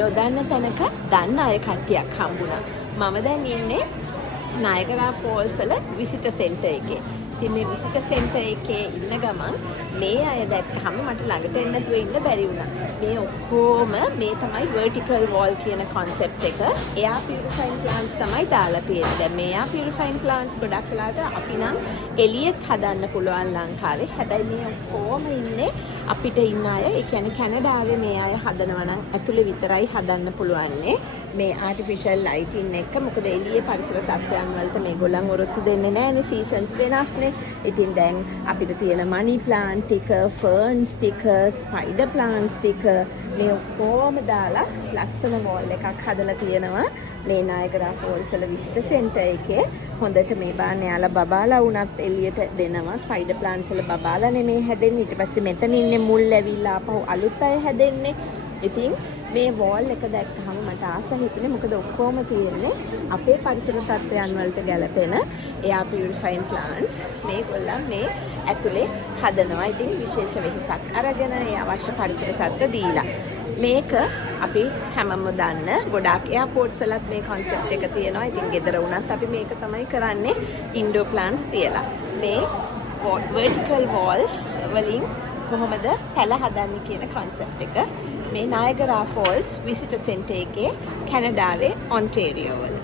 නොදන්න තැනක දන්න අය කට්ටියක් හම්බුණා. මම දැන් ඉන්නේ නයගරා ෆෝල්ස් වල විසිටර් සෙන්ටර් එකේ. ඉතින් මේ විසිටර් සෙන්ටර් එකේ ඉන්න ගමන් මේ අය දැක්කහම මට ළඟට එන්න නැතුව ඉන්න බැරි වුණා. මේ ඔක්කොම මේ තමයි vertical wall කියන concept එක. air purifying plants තමයි දාලා තියෙන්නේ. දැන් මේ air purifying plants ගොඩක් වෙලාට අපි නම් එළියෙත් හදන්න පුළුවන් ලංකාවේ. හැබැයි මේ ඔක්කොම ඉන්නේ අපිට ඉන්න අය. ඒ කියන්නේ කැනඩාවේ මේ අය හදනවා නම් ඇතුලේ විතරයි හදන්න පුළුවන්නේ. මේ artificial lighting එක. මොකද එළියේ පරිසර තත්ත්වයන් වලට මේගොල්ලන් ඔරොත්තු දෙන්නේ නැහැනේ. seasons වෙනස්නේ. ඉතින් දැන් අපිට තියෙන money plant ටික, ferns ටික, spider plants ටික මේ ඔක්කොම දාලා ලස්සන wall එකක් හදලා තියෙනවා මේ නයගරා ෆෝල්ස් වල විසිටර් සෙන්ටර් එකේ. හොඳට මේ බාන්න යාලා බබාලා වුණත් එළියට දෙනවා. spider plants වල බබාලා නෙමේ හැදෙන්නේ. ඊට පස්සේ මෙතන ඉන්නේ මුල් ඇවිල්ලා ආපහු අලුත් අය හැදෙන්නේ. ඉතින් මේ wall එක දැක්කහම මට ආස හිතුනේ මොකද ඔක්කොම තියෙන්නේ අපේ පරිසර තත්ත්වයන් වලට ගැලපෙන air purifying plants මේගොල්ලන් මේ ඇතුලේ හදනවා. ඉතින් විශේෂ වෙහසක් අරගෙන ඒ අවශ්‍ය පරිසර තත්ත්ව දීලා මේක අපි හැමෝම දන්න ගොඩාක් එයාපෝට්ස් වලත් මේ concept එක තියෙනවා. ඉතින් ගෙදර වුණත් අපි මේක තමයි කරන්නේ indoor plants තියලා. මේ vertical wall වලින් කොහොමද පැල හදන්නේ කියන concept එක මේ නයගරා ෆෝල්ස් විසිටර් සෙන්ටර් එකේ කැනඩාවේ ඔන්ටේරියෝ වල